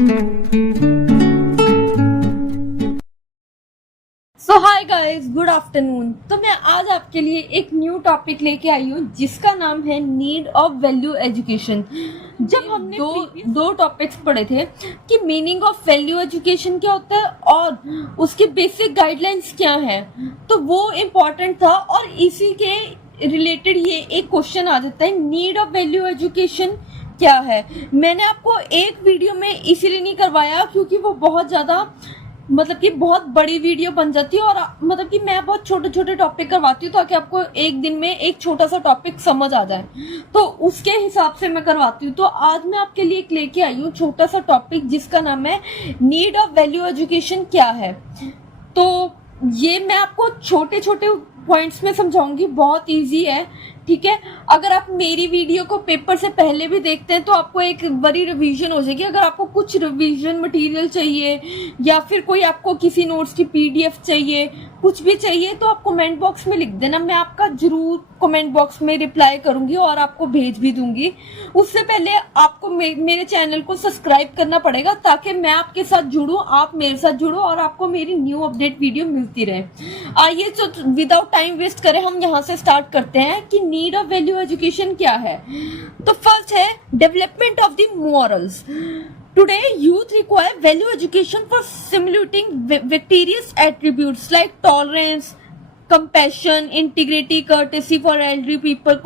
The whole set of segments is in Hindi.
सो हाय गाइस, गुड आफ्टरनून। तो मैं आज आपके लिए एक न्यू टॉपिक लेके आई हूँ जिसका नाम है नीड ऑफ वैल्यू एजुकेशन। जब हमने दो टॉपिक्स पढ़े थे कि मीनिंग ऑफ वैल्यू एजुकेशन क्या होता है और उसके बेसिक गाइडलाइंस क्या है, तो वो इम्पोर्टेंट था और इसी के रिलेटेड ये एक क्वेश्चन आ जाता है, नीड ऑफ वैल्यू एजुकेशन क्या है। मैंने आपको एक वीडियो में इसीलिए नहीं करवाया क्योंकि वो बहुत ज़्यादा मतलब कि बहुत बड़ी वीडियो बन जाती है और मतलब कि मैं बहुत छोटे छोटे टॉपिक करवाती हूँ ताकि आपको एक दिन में एक छोटा सा टॉपिक समझ आ जाए, तो उसके हिसाब से मैं करवाती हूँ। तो आज मैं आपके लिए एक लेके आई हूँ छोटा सा टॉपिक जिसका नाम है नीड ऑफ वैल्यू एजुकेशन क्या है। तो ये मैं आपको छोटे छोटे पॉइंट्स में समझाऊंगी, बहुत इजी है, ठीक है। अगर आप मेरी वीडियो को पेपर से पहले भी देखते हैं तो आपको एक बड़ी रिवीजन हो जाएगी। अगर आपको कुछ रिवीजन मटेरियल चाहिए या फिर कोई आपको किसी नोट्स की पीडीएफ चाहिए, कुछ भी चाहिए, तो आप कमेंट बॉक्स में लिख देना, मैं आपका जरूर कमेंट बॉक्स में रिप्लाई करूंगी और आपको भेज भी दूंगी। उससे पहले आपको मेरे चैनल को सब्सक्राइब करना पड़ेगा ताकि मैं आपके साथ जुड़ूं, आप मेरे साथ जुड़ो और आपको मेरी न्यू अपडेट वीडियो मिलती रहे। आइए तो विदाउट टाइम वेस्ट करें हम यहाँ से स्टार्ट करते हैं कि नीड ऑफ वैल्यू एजुकेशन क्या है। तो फर्स्ट है development of the morals. Today, youth require value education for simulating various attributes like tolerance, compassion, integrity, courtesy for elderly people,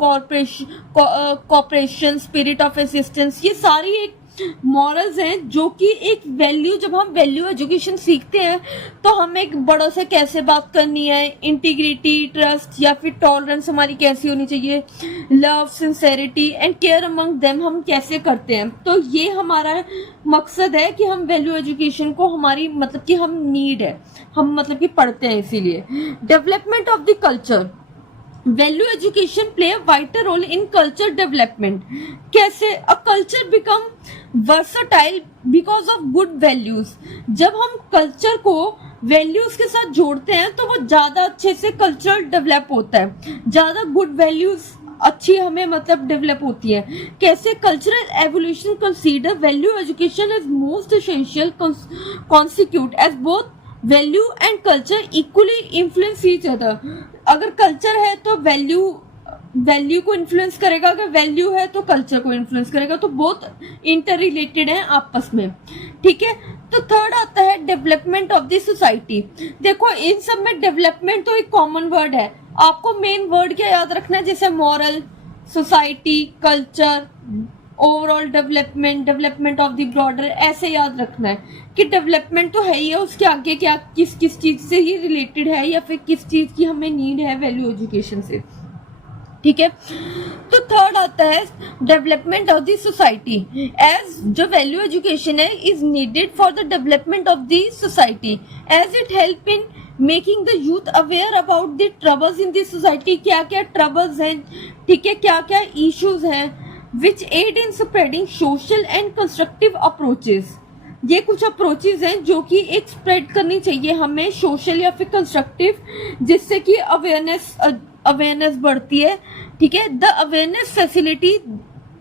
cooperation, spirit of assistance। ये सारी एक मॉरल्स हैं जो कि एक वैल्यू, जब हम वैल्यू एजुकेशन सीखते हैं तो हमें एक बड़ों से कैसे बात करनी है, इंटीग्रिटी, ट्रस्ट या फिर टॉलरेंस हमारी कैसी होनी चाहिए, love, sincerity and care among them हम कैसे करते हैं। तो ये हमारा मकसद है कि हम वैल्यू एजुकेशन को हमारी मतलब कि हम नीड है, हम मतलब कि पढ़ते हैं इसीलिए। Development of the culture, value education play a vital role in culture development. कैसे? A culture become versatile because of good values. जब हम कल्चर को वैल्यूज के साथ जोड़ते हैं तो वो ज्यादा अच्छे से कल्चर डेवलप होता है, ज्यादा गुड वैल्यूज अच्छी हमें मतलब डेवलप होती है। कैसे? Cultural evolution consider value education as most essential constitute as both value and culture equally influence each other. अगर कल्चर है तो वैल्यू को इन्फ्लुएंस करेगा, अगर वैल्यू है तो कल्चर को इन्फ्लुएंस करेगा, तो बहुत इंटर रिलेटेड है आपस में, ठीक है। तो थर्ड आता है डेवलपमेंट ऑफ द सोसाइटी। देखो इन सब में डेवलपमेंट तो एक कॉमन वर्ड है, आपको मेन वर्ड क्या याद रखना है, जैसे moral, society, culture, overall development, development of the broader, ऐसे याद रखना है कि डेवलपमेंट तो है ही है, उसके आगे क्या किस किस चीज से ही रिलेटेड है या फिर किस चीज की हमें नीड है वैल्यू एजुकेशन से, ठीक है। तो थर्ड आता है development of the society. As जो वैल्यू एजुकेशन है is needed for the development of the society as it help in making the youth aware about the troubles in the society. क्या क्या ट्रबल्स हैं, ठीक है, क्या क्या इश्यूज हैं, which aid in spreading social and constructive approaches. ये कुछ अप्रोचेस हैं जो कि एक स्प्रेड करनी चाहिए हमें, सोशल या फिर कंस्ट्रक्टिव, जिससे कि अवेयरनेस बढ़ती है, ठीक है। The awareness facility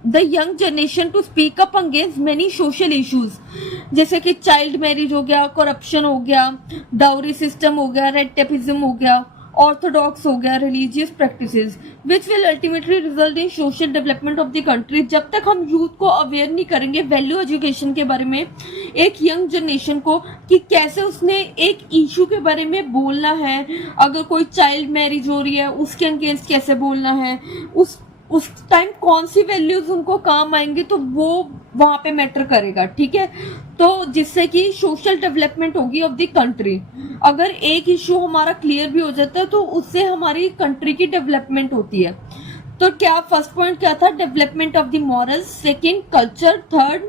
the young generation to speak up against many social issues, जैसे कि चाइल्ड मैरिज हो गया, करप्शन हो गया, डाउरी सिस्टम हो गया, रेड टेपिज्म हो गया, ऑर्थोडॉक्स हो गया, religious practices, which will ultimately result in social development of the country. जब तक हम यूथ को अवेयर नहीं करेंगे वैल्यू एजुकेशन के बारे में, एक यंग जनरेशन को, कि कैसे उसने एक इशू के बारे में बोलना है, अगर कोई चाइल्ड मैरिज हो रही है उसके अगेंस्ट कैसे बोलना है, उस टाइम कौन सी वैल्यूज उनको काम आएंगे, तो वो वहां पे मैटर करेगा, ठीक है। तो जिससे कि सोशल डेवलपमेंट होगी ऑफ द कंट्री। अगर एक इश्यू हमारा क्लियर भी हो जाता है तो उससे हमारी कंट्री की डेवलपमेंट होती है। तो क्या फर्स्ट पॉइंट क्या था? Development of the morals, second culture, third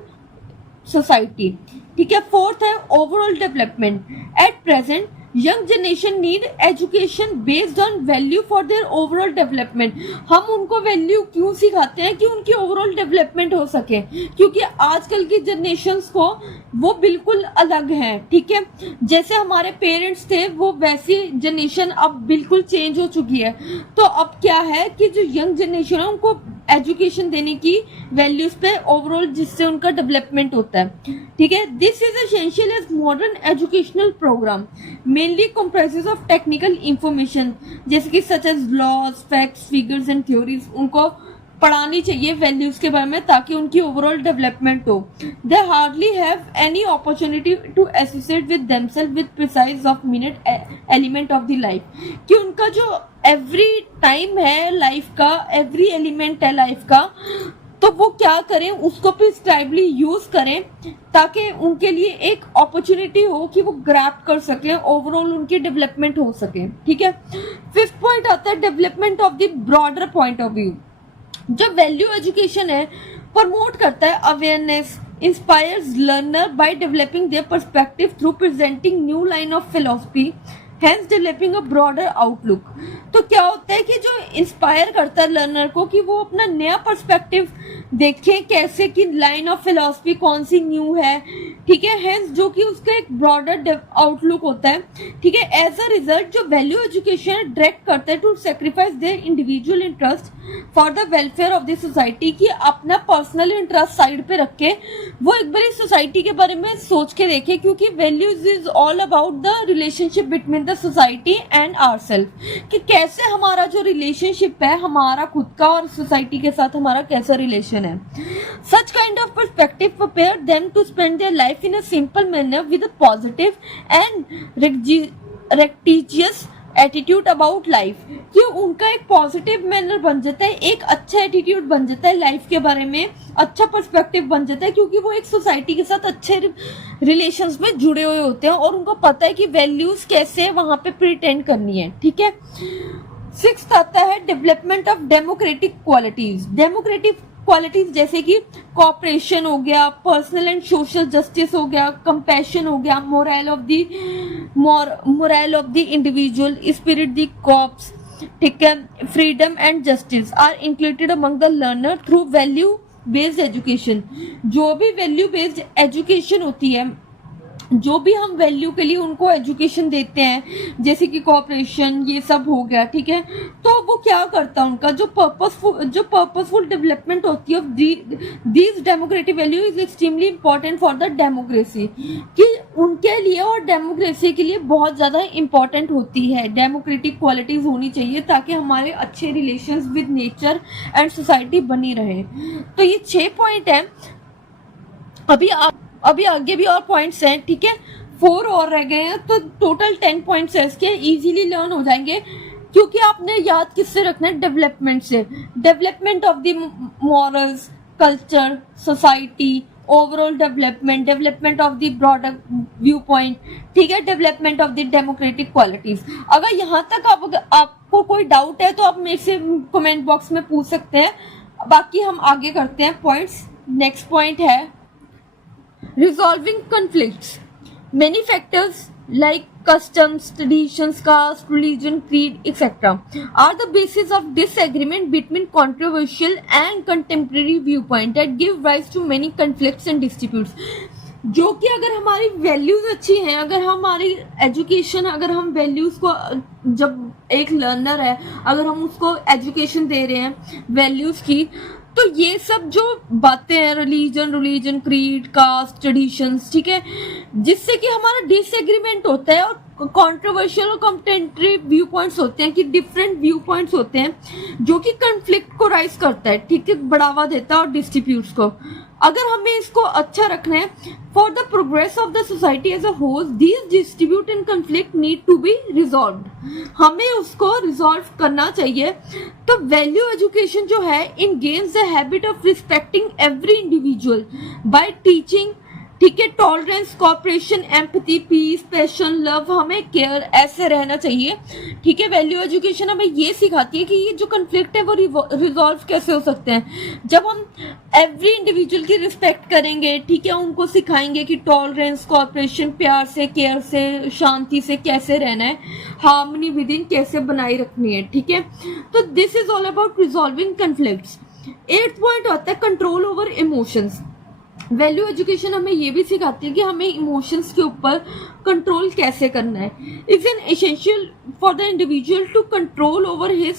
society, ठीक है। फोर्थ है overall development. At present young generation need education based on value for their overall development. हम उनको वैल्यू क्यों सिखाते हैं? कि उनकी ओवरऑल डेवलपमेंट हो सके, क्योंकि आजकल की जनरेशंस को वो बिल्कुल अलग है, ठीक है। जैसे हमारे पेरेंट्स थे वो वैसी जनरेशन अब बिल्कुल चेंज हो चुकी है। तो अब क्या है कि जो यंग जनरेशन है उनको एजुकेशन देने की वैल्यूज पे ओवरऑल, जिससे उनका डेवलपमेंट होता है। ठीक है, this is essential as modern educational program mainly comprises of technical information, जैसे कि such as laws, facts, figures and theories, उनको पढ़ानी चाहिए वैल्यूज के बारे में ताकि उनकी ओवरऑल डेवलपमेंट हो। They hardly have any opportunity to associate with themselves with precise of minute element of the life, कि उनका जो एवरी टाइम है लाइफ का, एवरी एलिमेंट है लाइफ का, तो वो क्या करें, उसको प्रिस्क्राइबली यूज करें ताकि उनके लिए एक अपॉर्चुनिटी हो कि वो ग्रैब कर सके, ओवरऑल उनकी डेवलपमेंट हो सके। ठीक है, फिफ्थ पॉइंट आता है development of the broader point of view. जो वैल्यू एजुकेशन है प्रमोट करता है awareness, inspires learner by developing their perspective through presenting new line of philosophy, hence developing a broader outlook. तो क्या होता है कि जो इंस्पायर करता है लर्नर को कि वो अपना नया पर्सपेक्टिव देखें, कैसे कि लाइन ऑफ फिलॉसफी कौन सी न्यू है। ठीक है, हेंस जो कि उसका एक ब्रॉडर आउटलुक होता है। ठीक है, एज अ रिजल्ट जो वैल्यू एजुकेशन डायरेक्ट करता है to sacrifice their individual interest for the welfare of the society, की अपना पर्सनल इंटरेस्ट साइड पे रख के वो एक बार सोसाइटी के बारे में सोच के देखे, क्योंकि values is all about the relationship between the society and ourselves, कि कैसे हमारा जो रिलेशनशिप है हमारा खुद का और सोसाइटी के साथ हमारा कैसा रिलेशन है। Such kind of perspective prepare them to spend their life in a simple manner with a positive and righteous attitude about life, कि उनका एक पॉजिटिव मैनर बन जाता है, एक अच्छा एटीट्यूड बन जाता है लाइफ के बारे में, अच्छा पर्सपेक्टिव बन जाता है, क्योंकि वो एक सोसाइटी के साथ अच्छे रिलेशंस में जुड़े हुए होते हैं और उनको पता है कि वैल्यूज कैसे वहां पे प्रिटेंड करनी है। ठीक है, सिक्स्थ आता है development of democratic qualities. Democratic qualities जैसे कि कोऑपरेशन हो गया, पर्सनल एंड सोशल जस्टिस हो गया, कंपैशन हो गया, moral of the individual, spirit de corps, ठीक है, freedom and justice are included among the learner through value based education. जो भी वैल्यू बेस्ड एजुकेशन होती है, जो भी हम वैल्यू के लिए उनको एजुकेशन देते हैं, जैसे कि कोऑपरेशन, ये सब हो गया। ठीक है, तो वो क्या करता है, उनका जो पर्पसफुल डेवलपमेंट होती है this democratic value is extremely important for the democracy, कि उनके लिए और डेमोक्रेसी के लिए बहुत ज्यादा इंपॉर्टेंट होती है। डेमोक्रेटिक क्वालिटीज होनी चाहिए ताकि हमारे अच्छे relations with nature and society बनी रहे। तो ये 6 पॉइंट है। अभी आगे भी और पॉइंट्स हैं। ठीक है, 4 और रह गए हैं, तो टोटल 10 पॉइंट्स है इसके, इजीली लर्न हो जाएंगे, क्योंकि आपने याद किससे रखना है, डेवलपमेंट से। Development of the morals, culture, society, overall development of the broader view point. ठीक है, development of the democratic qualities. अगर यहाँ तक आपको कोई डाउट है तो आप मेरे से कमेंट बॉक्स में पूछ सकते हैं, बाकी हम आगे करते हैं पॉइंट्स। नेक्स्ट पॉइंट है resolving conflicts. Many factors like customs, traditions, caste, religion, creed, etc. are the basis of disagreement between controversial and contemporary viewpoint that give rise to many conflicts and disputes. जो कि अगर हमारी वैल्यूज अच्छी हैं, अगर हमारी एजुकेशन, अगर हम वैल्यूज को, जब एक लर्नर है अगर हम उसको एजुकेशन दे रहे हैं वैल्यूज की, तो ये सब जो बातें हैं, रिलीजन, क्रीड, कास्ट, ट्रेडिशंस, ठीक है, जिससे कि हमारा डिसएग्रीमेंट होता है और कंट्रोवर्शियल और कंटेम्परेरी व्यू पॉइंट्स होते हैं, कि डिफरेंट व्यू पॉइंट्स होते हैं जो कि कन्फ्लिक्ट को राइज करता है, ठीक है, बढ़ावा देता है और डिस्ट्रीब्यूट्स को। अगर हमें इसको अच्छा रखना है for the progress of the society as a whole, these distribute and conflict need to be resolved, हमें उसको रिजॉल्व करना चाहिए। तो वैल्यू एजुकेशन जो है ingrains the habit of respecting every individual by teaching, ठीक है, tolerance, cooperation, empathy, peace, passion, love, हमें केयर, ऐसे रहना चाहिए। ठीक है, वैल्यू एजुकेशन हमें ये सिखाती है कि ये जो कन्फ्लिक्ट है वो रिजॉल्व कैसे हो सकते हैं, जब हम एवरी इंडिविजुअल की रिस्पेक्ट करेंगे। ठीक है, उनको सिखाएंगे कि टॉलरेंस, कोऑपरेशन, प्यार से, केयर से, शांति से कैसे रहना है, हार्मनी विद इन कैसे बनाए रखनी है। ठीक है, तो this is all about resolving conflicts. 8th point होता है control over emotions. Value education हमें ये भी सिखाती है कि हमें इमोशंस के ऊपर कंट्रोल कैसे करना है। It's an essential for the individual to control over his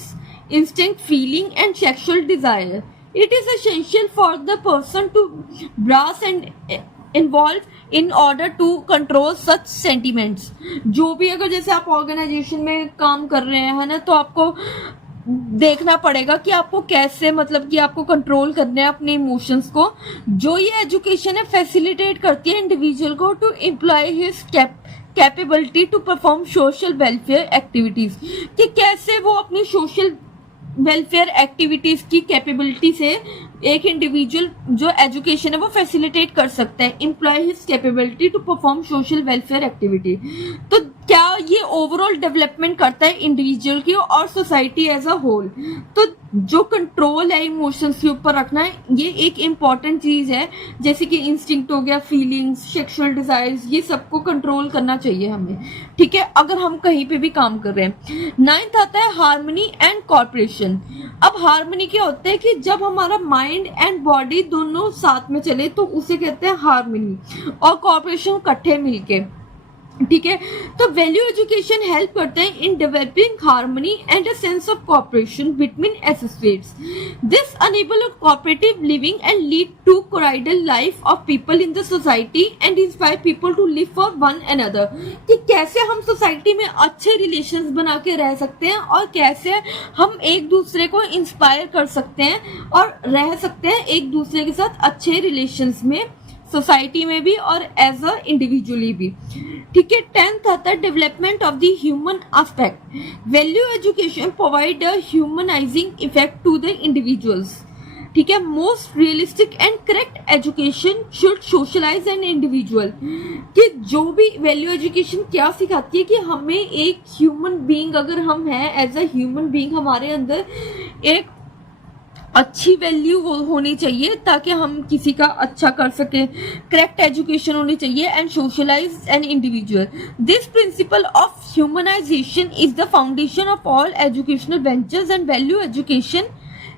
instinct, feeling and sexual desire. It is essential for the person to grasp and involve in order to control such sentiments. जो भी अगर जैसे आप ऑर्गेनाइजेशन में काम कर रहे हैं, है ना, तो आपको देखना पड़ेगा कि आपको कैसे, मतलब कि आपको कंट्रोल करना है अपने इमोशंस को. जो ये एजुकेशन है फैसिलिटेट करती है इंडिविजुअल को to employ his capability to perform social welfare activities, कि कैसे वो अपनी सोशल वेलफेयर एक्टिविटीज की कैपेबिलिटी से एक इंडिविजुअल जो एजुकेशन है वो फैसिलिटेट कर सकता है. Employ his capability to perform social welfare activity. तो क्या ये ओवरऑल डेवलपमेंट करता है इंडिविजुअल की और सोसाइटी एज अ होल. तो जो कंट्रोल है इमोशंस के ऊपर रखना है, ये एक इम्पॉर्टेंट चीज है. जैसे कि इंस्टिंक्ट हो गया, फीलिंग्स, सेक्सुअल डिजायर्स, ये सबको कंट्रोल करना चाहिए हमें, ठीक है, अगर हम कहीं पे भी काम कर रहे हैं. 9th आता है हार्मनी एंड कॉर्पोरेशन. अब हार्मनी क्या होता है कि जब हमारा माइंड एंड बॉडी दोनों साथ में चले तो उसे कहते हैं हार्मनी, और कॉर्पोरेशन इकट्ठे मिलके, ठीक है. तो वैल्यू एजुकेशन हेल्प करते हैं in developing harmony and a sense of cooperation between associates. This enable a cooperative living and lead to cordial life of people in the society and inspire people to live for one another. कि कैसे हम सोसाइटी में अच्छे रिलेशंस बना के रह सकते हैं और कैसे हम एक दूसरे को इंस्पायर कर सकते हैं और रह सकते हैं एक दूसरे के साथ अच्छे रिलेशंस में, सोसाइटी में भी और एज अ इंडिविजुअली भी, ठीक है. 10th आता है development of the human aspect. Value education provide a humanising effect to the individuals, ठीक है. Most realistic and correct education should socialise an individual. कि जो भी वैल्यू एजुकेशन क्या सिखाती है कि हमें एक ह्यूमन बीइंग, अगर हम हैं एज अ ह्यूमन बीइंग, हमारे अंदर एक अच्छी वैल्यू होनी चाहिए ताकि हम किसी का अच्छा कर सके. करेक्ट एजुकेशन होनी चाहिए and socialise an individual. This principle of humanisation is the foundation of all educational ventures and value education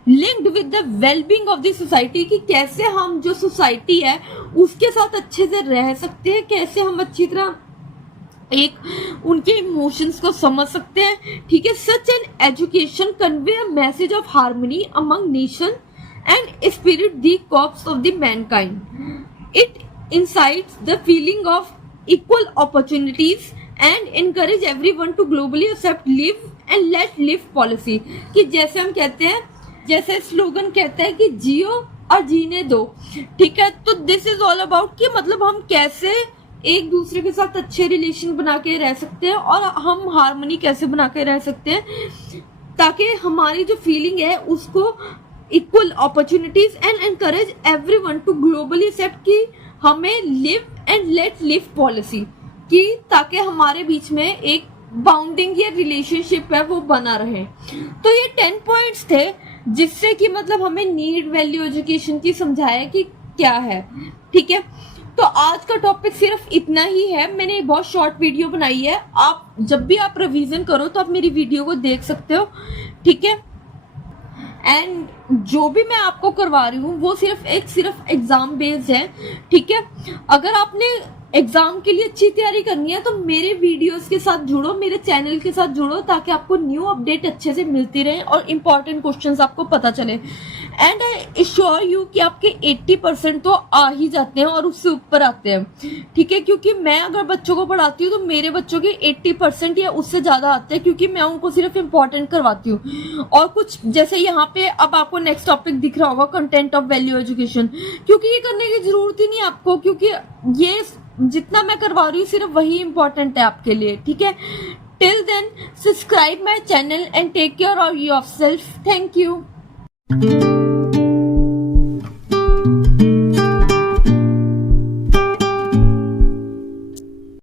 linked with the wellbeing of the society. कि कैसे हम जो सोसाइटी है उसके साथ अच्छे से रह सकते हैं, कैसे हम अच्छी तरह एक उनके इमोशंस को समझ सकते हैं, ठीक है. Such an education convey a message of harmony among nation and spirit the corps of the mankind. It incites the feeling of equal opportunities and encourage everyone to globally accept live and let live policy. कि जैसे हम कहते हैं, जैसे स्लोगन कहता है कि जियो और जीने दो, ठीक है. तो दिस इज ऑल अबाउट कि मतलब हम कैसे एक दूसरे के साथ अच्छे रिलेशन बना के रह सकते हैं और हम हार्मनी कैसे बना के रह सकते हैं ताकि हमारी जो फीलिंग है उसको equal opportunities and encourage everyone to globally accept, कि हमें live and let live policy, कि ताकि हमारे बीच में एक बाउंडिंग या रिलेशनशिप है वो बना रहे. तो ये 10 पॉइंट्स थे जिससे कि मतलब हमें नीड वैल्यू एजुकेशन की समझाया कि क्या है, ठीक है. तो आज का टॉपिक सिर्फ इतना ही है. मैंने बहुत शॉर्ट वीडियो बनाई है. आप जब भी आप रिवीजन करो तो आप मेरी वीडियो को देख सकते हो, ठीक है. एंड जो भी मैं आपको करवा रही हूँ वो सिर्फ एग्जाम बेस्ड है, ठीक है. अगर आपने एग्जाम के लिए अच्छी तैयारी करनी है तो मेरे वीडियोस के साथ जुड़ो, मेरे चैनल के साथ जुड़ो, ताकि आपको न्यू अपडेट अच्छे से मिलती रहे और इम्पोर्टेंट क्वेश्चंस आपको पता चले. एंड आई एश्योर यू कि आपके 80% तो आ ही जाते हैं और उससे ऊपर आते हैं, ठीक है. क्योंकि मैं अगर बच्चों को पढ़ाती हूँ तो मेरे बच्चों के 80% या उससे ज्यादा आते हैं, क्योंकि मैं उनको सिर्फ इम्पोर्टेंट करवाती हूँ. और कुछ जैसे यहाँ पे अब आपको नेक्स्ट टॉपिक दिख रहा होगा, कंटेंट ऑफ वैल्यू एजुकेशन, क्योंकि ये करने की जरूरत ही नहीं आपको, क्योंकि ये जितना मैं करवा रही हूँ सिर्फ वही इंपॉर्टेंट है आपके लिए, ठीक है. Till then subscribe my channel and take care of yourself. Thank you.